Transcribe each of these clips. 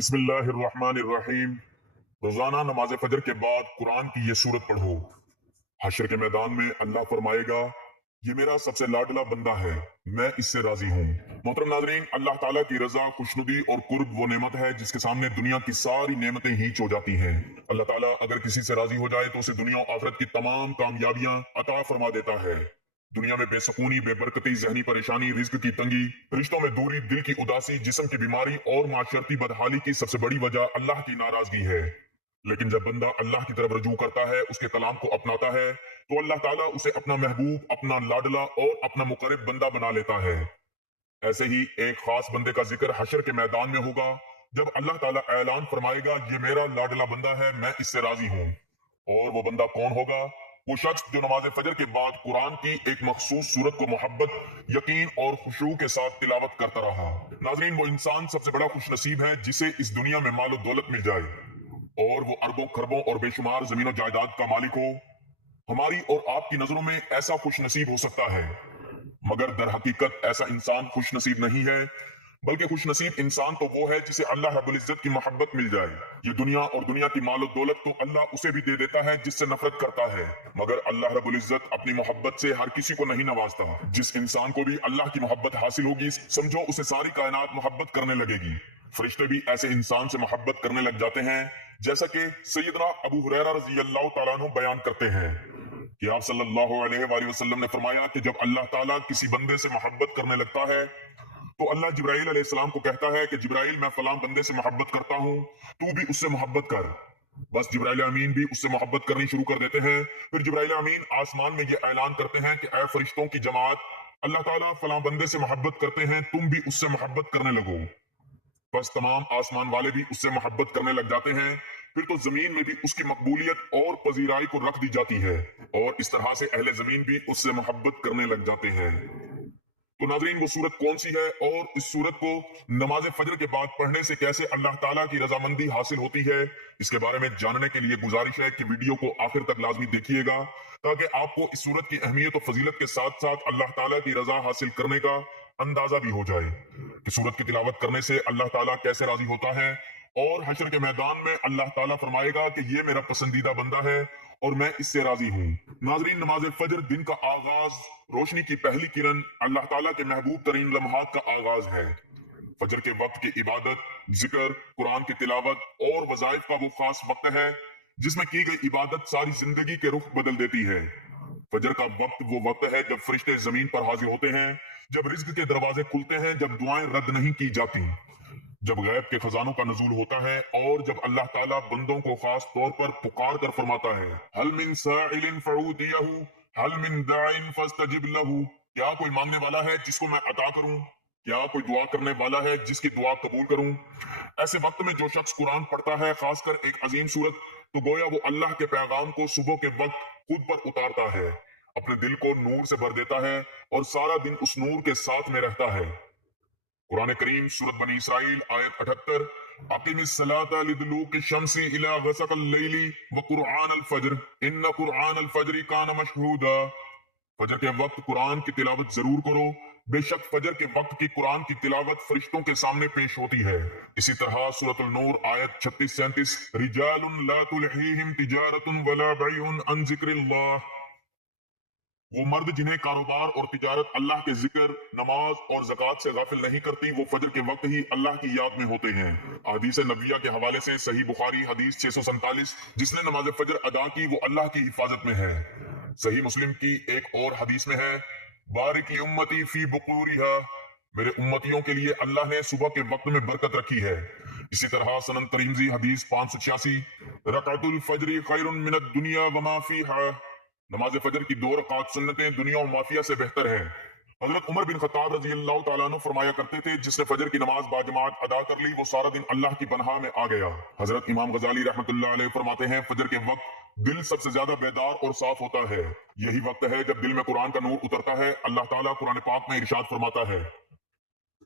بسم اللہ الرحمن الرحیم۔ روزانہ نماز فجر کے بعد قرآن کی یہ سورت پڑھو۔ حشر کے میدان میں اللہ فرمائے گا، یہ میرا سب سے لاڈلا بندہ ہے، میں اس سے راضی ہوں۔ محترم ناظرین، اللہ تعالیٰ کی رضا، خوشنودی اور قرب وہ نعمت ہے جس کے سامنے دنیا کی ساری نعمتیں ہیچ ہو جاتی ہیں۔ اللہ تعالیٰ اگر کسی سے راضی ہو جائے تو اسے دنیا و آخرت کی تمام کامیابیاں عطا فرما دیتا ہے۔ دنیا میں بے سکونی، بے برکتی، ذہنی پریشانی، رزق کی تنگی، رشتوں میں دوری، دل کی اداسی، جسم کی بیماری اور معاشرتی بدحالی کی سب سے بڑی وجہ اللہ کی ناراضگی ہے۔ لیکن جب بندہ اللہ کی طرف رجوع کرتا ہے، اس کے کلام کو اپناتا ہے، تو اللہ تعالیٰ اسے اپنا محبوب، اپنا لاڈلا اور اپنا مقرب بندہ بنا لیتا ہے۔ ایسے ہی ایک خاص بندے کا ذکر حشر کے میدان میں ہوگا، جب اللہ تعالیٰ اعلان فرمائے گا، یہ میرا لاڈلا بندہ ہے، میں اس سے راضی ہوں۔ اور وہ بندہ کون ہوگا؟ وہ شخص جو نماز فجر کے بعد قرآن کی ایک مخصوص سورت کو محبت، یقین اور خشوع کے ساتھ تلاوت کرتا رہا۔ ناظرین، وہ انسان سب سے بڑا خوش نصیب ہے جسے اس دنیا میں مال و دولت مل جائے اور وہ اربوں خربوں اور بے شمار زمین و جائیداد کا مالک ہو۔ ہماری اور آپ کی نظروں میں ایسا خوش نصیب ہو سکتا ہے، مگر در حقیقت ایسا انسان خوش نصیب نہیں ہے، بلکہ خوش نصیب انسان تو وہ ہے جسے اللہ رب العزت کی محبت مل جائے۔ یہ دنیا اور دنیا کی مال و دولت تو اللہ اسے بھی دے دیتا ہے جس سے نفرت کرتا ہے، مگر اللہ رب العزت اپنی محبت سے ہر کسی کو نہیں نوازتا۔ جس انسان کو بھی اللہ کی محبت حاصل ہوگی، سمجھو اسے ساری کائنات محبت کرنے لگے گی۔ فرشتے بھی ایسے انسان سے محبت کرنے لگ جاتے ہیں، جیسا کہ سیدنا ابو ہریرہ رضی اللہ تعالیٰ عنہ بیان کرتے ہیں کہ آپ صلی اللہ علیہ وآلہ وسلم نے فرمایا کہ جب اللہ تعالیٰ کسی بندے سے محبت کرنے لگتا ہے تو اللہ جبرائیل علیہ السلام کو کہتا ہے کہ جبرائیل، میں فلاں بندے سے محبت کرتا ہوں، تو بھی اس سے محبت کر۔ بس جبرائیل امین بھی اس سے محبت کرنی شروع کر دیتے ہیں۔ پھر جبرائیل امین آسمان میں یہ اعلان کرتے ہیں کہ اے فرشتوں کی جماعت، اللہ تعالیٰ فلاں بندے سے محبت کرتے ہیں، تم بھی اس سے محبت کرنے لگو۔ بس تمام آسمان والے بھی اس سے محبت کرنے لگ جاتے ہیں۔ پھر تو زمین میں بھی اس کی مقبولیت اور پذیرائی کو رکھ دی جاتی ہے، اور اس طرح سے اہل زمین بھی اس سے محبت کرنے لگ جاتے ہیں۔ تو ناظرین، وہ سورت کون سی ہے اور اس سورت کو نماز فجر کے بعد پڑھنے سے کیسے اللہ تعالیٰ کی رضامندی حاصل ہوتی ہے، اس کے بارے میں جاننے کے لیے گزارش ہے کہ ویڈیو کو آخر تک لازمی دیکھیے گا، تاکہ آپ کو اس سورت کی اہمیت و فضیلت کے ساتھ ساتھ اللہ تعالیٰ کی رضا حاصل کرنے کا اندازہ بھی ہو جائے کہ سورت کی تلاوت کرنے سے اللہ تعالیٰ کیسے راضی ہوتا ہے، اور حشر کے میدان میں اللہ تعالیٰ فرمائے گا کہ یہ میرا پسندیدہ بندہ ہے اور میں اس سے راضی ہوں۔ ناظرین، نماز فجر دن کا آغاز، روشنی کی پہلی کرن، اللہ تعالیٰ کے محبوب ترین لمحات کا آغاز ہے۔ فجر کے وقت کی عبادت، ذکر، قرآن کی تلاوت اور وظائف کا وہ خاص وقت ہے جس میں کی گئی عبادت ساری زندگی کے رخ بدل دیتی ہے۔ فجر کا وقت وہ وقت ہے جب فرشتے زمین پر حاضر ہوتے ہیں، جب رزق کے دروازے کھلتے ہیں، جب دعائیں رد نہیں کی جاتی، جب غیب کے خزانوں کا نزول ہوتا ہے، اور جب اللہ تعالیٰ بندوں کو خاص طور پر پکار کر فرماتا ہے، هل من سائل فأعطيه هل من داع فاستجب له، کیا کوئی مانگنے والا ہے جس کو میں عطا کروں، کیا کوئی دعا کرنے والا ہے جس کی دعا قبول کروں۔ ایسے وقت میں جو شخص قرآن پڑھتا ہے، خاص کر ایک عظیم سورت، تو گویا وہ اللہ کے پیغام کو صبح کے وقت خود پر اتارتا ہے، اپنے دل کو نور سے بھر دیتا ہے اور سارا دن اس نور کے ساتھ میں رہتا ہے۔ قرآن کریم سورت بنی اسرائیل آیت 78، اقم الصلاۃ لدلوک الشمس الی غسق اللیل وقرآن الفجر ان قرآن الفجر کان مشہودا۔ فجر کے وقت قرآن کی تلاوت ضرور کرو، بے شک فجر کے وقت کی قرآن کی تلاوت فرشتوں کے سامنے پیش ہوتی ہے۔ اسی طرح سورت النور آیت 36-37، رجال لا تلہیہم تجارت ولا بیع عن ذکر اللہ، وہ مرد جنہیں کاروبار اور تجارت اللہ کے ذکر، نماز اور زکوٰۃ سے غافل نہیں کرتی، وہ فجر کے وقت ہی اللہ کی یاد میں ہوتے ہیں۔ حدیث نبویہ کے حوالے سے صحیح بخاری حدیث 647، جس نے نماز فجر ادا کی وہ اللہ کی حفاظت میں ہے۔ صحیح مسلم کی ایک اور حدیث میں ہے، بارک امتی فی بقورہا، میرے امتیوں کے لیے اللہ نے صبح کے وقت میں برکت رکھی ہے۔ اسی طرح سنن ترمذی حدیث 586، رکعت الفجر خیر من الدنیا وما فیہا، نماز فجر کی 2 رکعات سنتیں دنیا و مافیہ سے بہتر ہیں۔ حضرت عمر بن خطاب رضی اللہ تعالیٰ عنہ فرمایا کرتے تھے، جس نے فجر کی نماز باجماعت ادا کر لی وہ سارا دن اللہ کی پناہ میں آ گیا۔ حضرت امام غزالی رحمۃ اللہ علیہ فرماتے ہیں، فجر کے وقت دل سب سے زیادہ بیدار اور صاف ہوتا ہے، یہی وقت ہے جب دل میں قرآن کا نور اترتا ہے۔ اللہ تعالیٰ قرآن پاک میں ارشاد فرماتا ہے،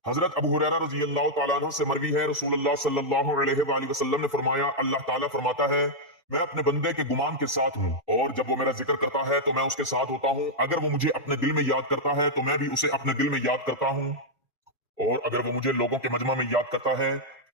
حضرت ابو ہریرہ رضی اللہ تعالیٰ عنہ سے مروی ہے، رسول اللہ صلی اللہ علیہ وآلہ وسلم نے فرمایا، اللہ تعالیٰ فرماتا ہے، میں اپنے بندے کے گمان کے ساتھ ہوں، اور جب وہ میرا ذکر کرتا ہے تو میں اس کے ساتھ ہوتا ہوں، اگر وہ مجھے اپنے دل میں یاد کرتا ہے تو میں بھی اسے اپنے دل میں یاد کرتا ہوں، اور اگر وہ مجھے لوگوں کے مجمع میں یاد کرتا ہے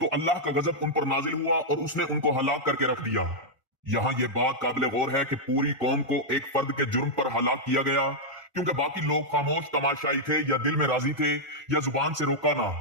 تو اللہ کا غضب ان پر نازل ہوا اور اس نے ان کو ہلاک کر کے رکھ دیا۔ یہاں یہ بات قابل غور ہے کہ پوری قوم کو ایک فرد کے جرم پر ہلاک کیا گیا، کیونکہ باقی لوگ خاموش تماشائی تھے یا دل میں راضی تھے یا زبان سے روکا نہ۔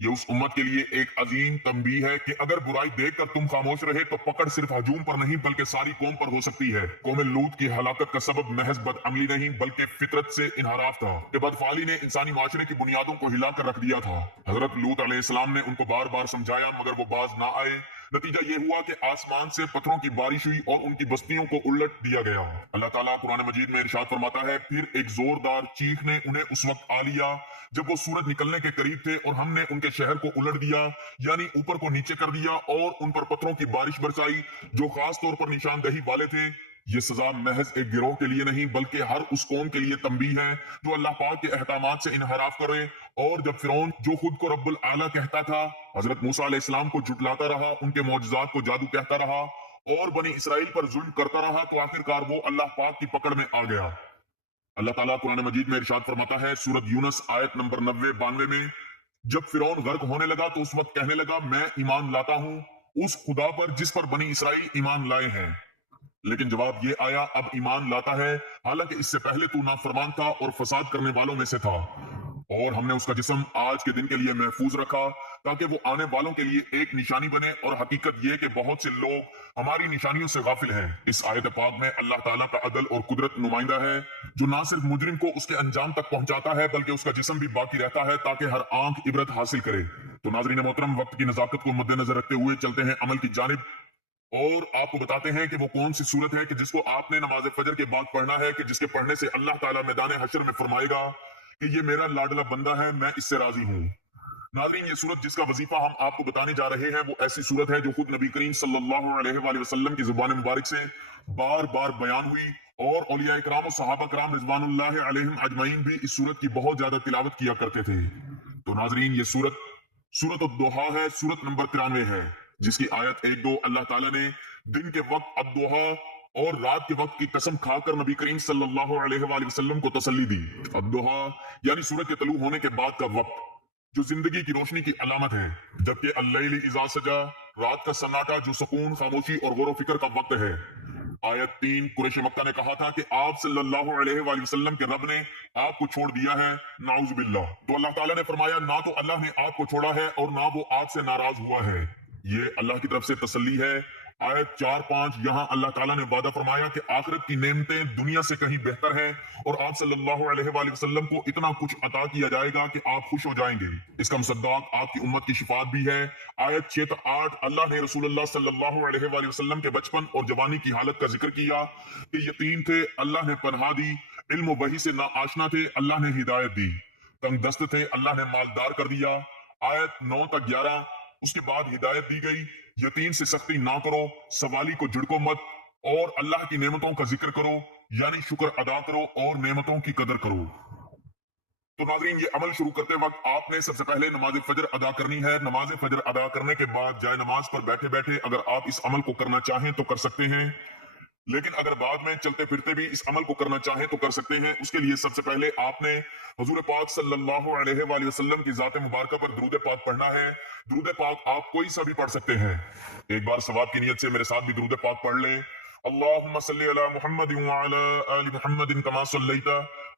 یہ اس امت کے لیے ایک عظیم تنبیہ ہے کہ اگر برائی دیکھ کر تم خاموش رہے تو پکڑ صرف ہجوم پر نہیں بلکہ ساری قوم پر ہو سکتی ہے۔ قوم لوط کی ہلاکت کا سبب محض بدعملی نہیں بلکہ فطرت سے انحراف تھا کہ بدفعلی نے انسانی معاشرے کی بنیادوں کو ہلا کر رکھ دیا تھا۔ حضرت لوط علیہ السلام نے ان کو بار بار سمجھایا مگر وہ باز نہ آئے۔ نتیجہ یہ ہوا کہ آسمان سے پتھروں کی بارش ہوئی اور ان کی بستیوں کو الٹ دیا گیا۔ اللہ تعالیٰ قرآن مجید میں ارشاد فرماتا ہے، پھر ایک زوردار چیخ نے انہیں اس وقت آ لیا جب وہ سورج نکلنے کے قریب تھے، اور ہم نے ان کے شہر کو الٹ دیا، یعنی اوپر کو نیچے کر دیا، اور ان پر پتھروں کی بارش برسائی جو خاص طور پر نشاندہی والے تھے۔ یہ سزا محض ایک گروہ کے لیے نہیں بلکہ ہر اس قوم کے لیے تنبیہ ہے جو اللہ پاک کے احکامات سے انحراف کرے۔ اور جب فرعون جو خود کو رب العالی کہتا تھا حضرت موسیٰ علیہ السلام کو جھٹلاتا رہا، ان کے معجزات کو جادو کہتا رہا اور بنی اسرائیل پر ظلم کرتا رہا، تو آخرکار وہ اللہ پاک کی پکڑ میں آ گیا۔ اللہ تعالیٰ قرآن مجید میں ارشاد فرماتا ہے سورۃ یونس آیت نمبر 90-92 میں، جب فرعون غرق ہونے لگا تو اس وقت کہنے لگا، میں ایمان لاتا ہوں اس خدا پر جس پر بنی اسرائیل ایمان لائے ہیں۔ لیکن جواب یہ آیا، اب ایمان لاتا ہے حالانکہ اس سے پہلے تو نافرمان تھا اور فساد کرنے والوں میں سے تھا۔ اور ہم نے اس کا جسم آج کے دن کے لیے محفوظ رکھا تاکہ وہ آنے والوں کے لیے ایک نشانی بنے، اور حقیقت یہ کہ بہت سے لوگ ہماری نشانیوں سے غافل ہیں۔ اس آیت پاک میں اللہ تعالیٰ کا عدل اور قدرت نمائندہ ہے جو نہ صرف مجرم کو اس کے انجام تک پہنچاتا ہے بلکہ اس کا جسم بھی باقی رہتا ہے تاکہ ہر آنکھ عبرت حاصل کرے۔ تو ناظرین محترم، وقت کی نزاکت کو مد نظر رکھتے ہوئے چلتے ہیں عمل کی جانب، اور آپ کو بتاتے ہیں کہ وہ کون سی صورت ہے کہ جس کو آپ نے نماز فجر کے بعد پڑھنا ہے، کہ جس کے پڑھنے سے اللہ تعالیٰ میدان حشر میں فرمائے گا کہ یہ میرا لاڈلا بندہ ہے، میں اس سے راضی ہوں۔ ناظرین، یہ صورت جس کا وظیفہ ہم آپ کو بتانے جا رہے ہیں وہ ایسی صورت ہے جو خود نبی کریم صلی اللہ علیہ وآلہ وسلم کی زبان مبارک سے بار بار بیان ہوئی، اور اولیاء کرام اور صحابہ کرام رضوان اللہ علیہم اجمعین بھی اس صورت کی بہت زیادہ تلاوت کیا کرتے تھے۔ تو ناظرین، یہ سورت الضحیٰ ہے، سورت نمبر 93 ہے، جس کی آیت 1-2 اللہ تعالیٰ نے دن کے وقت الضحیٰ اور رات کے وقت کی قسم کھا کر نبی کریم صلی اللہ علیہ وآلہ وسلم کو تسلی دی۔ الضحیٰ یعنی سورج کے طلوع ہونے کے بعد کا وقت جو زندگی کی روشنی کی علامت ہے، جبکہ اللیل اذا سجا رات کا سناٹا جو سکون، خاموشی اور غور و فکر کا وقت ہے۔ آیت 3 قریش مکہ نے کہا تھا کہ آپ صلی اللہ علیہ وآلہ وسلم کے رب نے آپ کو چھوڑ دیا ہے، نعوذ باللہ۔ تو اللہ تعالیٰ نے فرمایا نہ تو اللہ نے آپ کو چھوڑا ہے اور نہ وہ آپ سے ناراض ہوا ہے۔ یہ اللہ کی طرف سے تسلی ہے۔ آیت 4-5 یہاں اللہ تعالیٰ نے وعدہ فرمایا کہ آخرت کی نعمتیں دنیا سے کہیں بہتر ہیں، اور آپ صلی اللہ علیہ وآلہ وسلم کو اتنا کچھ عطا کیا جائے گا کہ آپ خوش ہو جائیں گے۔ اس کا مصداق آپ کی امت کی شفاعت بھی ہے۔ آیت 6-8 اللہ نے رسول اللہ صلی اللہ علیہ وآلہ وسلم کے بچپن اور جوانی کی حالت کا ذکر کیا کہ یتیم تھے، اللہ نے پناہ دی، علم و وحی سے نا آشنا تھے، اللہ نے ہدایت دی، تنگ دست تھے، اللہ نے مالدار کر دیا۔ آیت 9-11 اس کے بعد ہدایت دی گئی، یتیم سے سختی نہ کرو، سوالی کو جھڑکو مت، اور اللہ کی نعمتوں کا ذکر کرو، یعنی شکر ادا کرو اور نعمتوں کی قدر کرو۔ تو ناظرین، یہ عمل شروع کرتے وقت آپ نے سب سے پہلے نماز فجر ادا کرنی ہے۔ نماز فجر ادا کرنے کے بعد جائے نماز پر بیٹھے بیٹھے اگر آپ اس عمل کو کرنا چاہیں تو کر سکتے ہیں، لیکن اگر بعد میں چلتے پھرتے بھی اس عمل کو کرنا چاہیں تو کر سکتے ہیں۔ اس کے لیے سب سے پہلے آپ نے حضور پاک صلی اللہ علیہ وآلہ وسلم کی ذات مبارکہ پر درود پاک پڑھنا ہے۔ درود پاک آپ کوئی سا بھی پڑھ سکتے ہیں۔ ایک بار ثواب کی نیت سے میرے ساتھ بھی درود پاک پڑھ لیں۔ اللہم صلی علی محمد وعلی آل محمد کما صلیت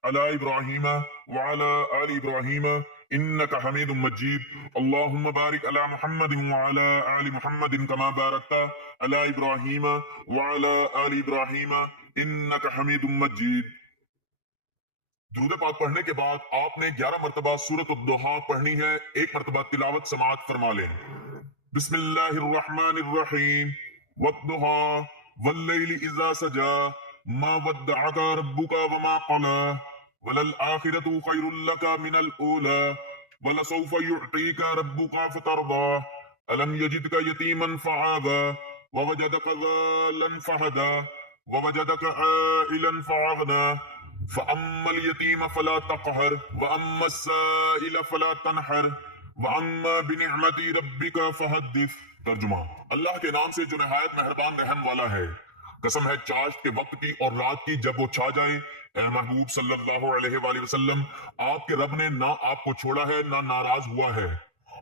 علی ابراہیم وعلی آل ابراہیم انک حمید مجید۔ اللہم بارک علی محمد وعلی آل محمد کما بارکت علی ابراہیم وعلی آل ابراہیم انک حمید مجید۔ درود پاک پڑھنے کے بعد آپ نے 11 مرتبہ سورۃ الضحیٰ پڑھنی ہے۔ ایک مرتبہ تلاوت سماعت فرما لیں۔ بسم اللہ الرحمن الرحیم، والضحیٰ واللیل اذا سجا ما ودعک ربک وما قلی وللآخرۃ خیر لک من الاولی ولسوف یعطیک ربک فترضی الم یجدک یتیما فآوی ووجدک ضالا فہدی ووجدک عائلا فأغنی فأما اليتيم فلا تقهر وأما السائل فلا تنحر وأما بنعمة ربك فحدث۔ ترجمہ، اللہ کے نام سے جو نہایت مہربان رحم والا ہے۔ قسم ہے چاشت کے وقت کی اور رات کی جب وہ چھا جائیں، اے محبوب صلی اللہ علیہ وآلہ وسلم، آپ کے رب نے نہ آپ کو چھوڑا ہے نہ ناراض ہوا ہے،